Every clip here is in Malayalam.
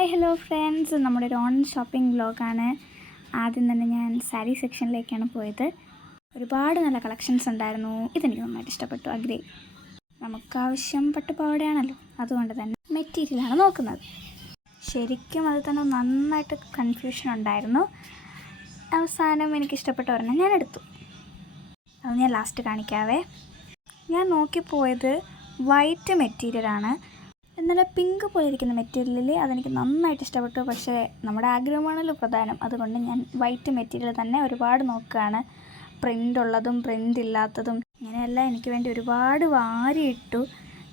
ഹായ് ഹലോ ഫ്രണ്ട്സ്, നമ്മുടെ ഒരു ഓൺലൈൻ ഷോപ്പിംഗ് വ്ലോഗാണ്. ആദ്യം തന്നെ ഞാൻ സാരി സെക്ഷനിലേക്കാണ് പോയത്. ഒരുപാട് നല്ല കളക്ഷൻസ് ഉണ്ടായിരുന്നു. ഇതെനിക്ക് നന്നായിട്ട് ഇഷ്ടപ്പെട്ടു. അഗ്രേ, നമുക്കാവശ്യം പട്ടുപാവാടയാണല്ലോ, അതുകൊണ്ട് തന്നെ മെറ്റീരിയലാണ് നോക്കുന്നത്. ശരിക്കും അത് തന്നെ നന്നായിട്ട് കൺഫ്യൂഷൻ ഉണ്ടായിരുന്നു. അവസാനം എനിക്കിഷ്ടപ്പെട്ട ഒരെണ്ണം ഞാൻ എടുത്തു. അത് ഞാൻ ലാസ്റ്റ് കാണിക്കാവേ. ഞാൻ നോക്കിപ്പോയത് വൈറ്റ് മെറ്റീരിയലാണ്. എന്നാലും പിങ്ക് പോലെ ഇരിക്കുന്ന മെറ്റീരിയലിൽ അതെനിക്ക് നന്നായിട്ട് ഇഷ്ടപ്പെട്ടു. പക്ഷേ നമ്മുടെ ആഗ്രഹമാണല്ലോ പ്രധാനം, അതുകൊണ്ട് ഞാൻ വൈറ്റ് മെറ്റീരിയൽ തന്നെ ഒരുപാട് നോക്കുകയാണ്. പ്രിൻ്റ് ഉള്ളതും പ്രിൻ്റ് ഇല്ലാത്തതും ഇങ്ങനെയല്ല, എനിക്ക് വേണ്ടി ഒരുപാട് വാരിയിട്ടു.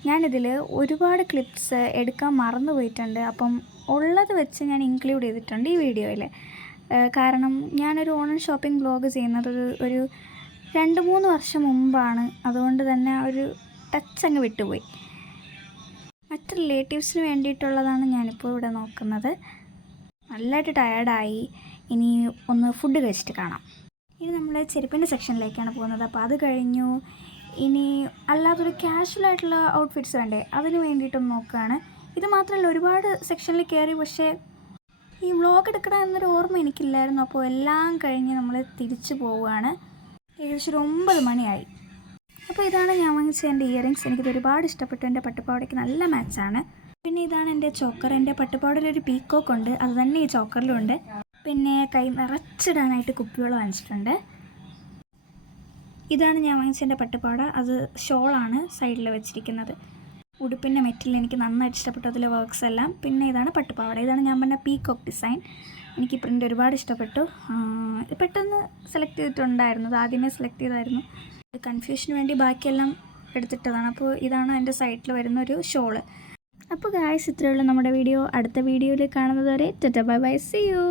ഞാനിതിൽ ഒരുപാട് ക്ലിപ്സ് എടുക്കാൻ മറന്നു പോയിട്ടുണ്ട്. അപ്പം ഉള്ളത് വെച്ച് ഞാൻ ഇൻക്ലൂഡ് ചെയ്തിട്ടുണ്ട് ഈ വീഡിയോയിൽ. കാരണം ഞാനൊരു ഓൺലൈൻ ഷോപ്പിംഗ് വ്ലോഗ് ചെയ്യുന്നത് ഒരു 2-3 വർഷം മുമ്പാണ്. അതുകൊണ്ട് തന്നെ ആ ഒരു ടച്ച് അങ്ങ് വിട്ടുപോയി. മറ്റ് റിലേറ്റീവ്സിന് വേണ്ടിയിട്ടുള്ളതാണ് ഞാനിപ്പോൾ ഇവിടെ നോക്കുന്നത്. നല്ലതായിട്ട് ടയേർഡായി. ഇനി ഒന്ന് ഫുഡ് കഴിച്ചിട്ട് കാണാം. ഇനി നമ്മൾ ചെരുപ്പിൻ്റെ സെക്ഷനിലേക്കാണ് പോകുന്നത്. അപ്പോൾ അത് കഴിഞ്ഞു. ഇനി അല്ലാത്തൊരു കാഷ്വലായിട്ടുള്ള ഔട്ട്ഫിറ്റ്സ് വേണ്ടേ, അതിന് വേണ്ടിയിട്ടൊന്ന് നോക്കുകയാണ്. ഇത് മാത്രമല്ല, ഒരുപാട് സെക്ഷനിൽ കയറി, പക്ഷേ ഈ വ്ളോഗ് എടുക്കണം എന്നൊരു ഓർമ്മ എനിക്കില്ലായിരുന്നു. അപ്പോൾ എല്ലാം കഴിഞ്ഞ് നമ്മൾ തിരിച്ചു പോവുകയാണ്. ഏകദേശം ഒരു 9 മണിയായി. അപ്പോൾ ഇതാണ് ഞാൻ വാങ്ങിച്ച എൻ്റെ ഇയറിങ്സ്. എനിക്കിത് ഒരുപാട് ഇഷ്ടപ്പെട്ടു. എൻ്റെ പട്ടുപാവാടയ്ക്ക് നല്ല മാച്ചാണ്. പിന്നെ ഇതാണ് എൻ്റെ ചോക്കർ. എൻ്റെ പട്ടുപാവാടയിലൊരു പീക്കോക്ക് ഉണ്ട്, അത് തന്നെ ഈ ചോക്കറിലും ഉണ്ട്. പിന്നെ കൈ നിറച്ചിടാനായിട്ട് കുപ്പിവെള്ളം വാങ്ങിച്ചിട്ടുണ്ട്. ഇതാണ് ഞാൻ വാങ്ങിച്ച എൻ്റെ പട്ടുപാവാട. അത് ഷോളാണ് സൈഡിൽ വെച്ചിരിക്കുന്നത്. ഉടുപ്പിൻ്റെ മെറ്റീരിയൽ എനിക്ക് നന്നായിട്ട് ഇഷ്ടപ്പെട്ടു, അതിലെ വർക്ക്സ് എല്ലാം. പിന്നെ ഇതാണ് പട്ടുപാവാട. ഇതാണ് ഞാൻ പറഞ്ഞ പീക്കോക്ക് ഡിസൈൻ. എനിക്ക് പ്രിൻ്റ് ഒരുപാട് ഇഷ്ടപ്പെട്ടു. പെട്ടെന്ന് സെലക്ട് ചെയ്തിട്ടുണ്ടായിരുന്നു, അത് ആദ്യമേ സെലക്ട് ചെയ്തായിരുന്നു. കൺഫ്യൂഷന് വേണ്ടി ബാക്കിയെല്ലാം എടുത്തിട്ടതാണ്. അപ്പോൾ ഇതാണ് എൻ്റെ സൈറ്റിൽ വരുന്നൊരു ഷോള്. അപ്പോൾ ഗായ്സ്, ഇത്രയുള്ള നമ്മുടെ വീഡിയോ. അടുത്ത വീഡിയോയിൽ കാണുന്നത് വരെ tata bye bye, see U.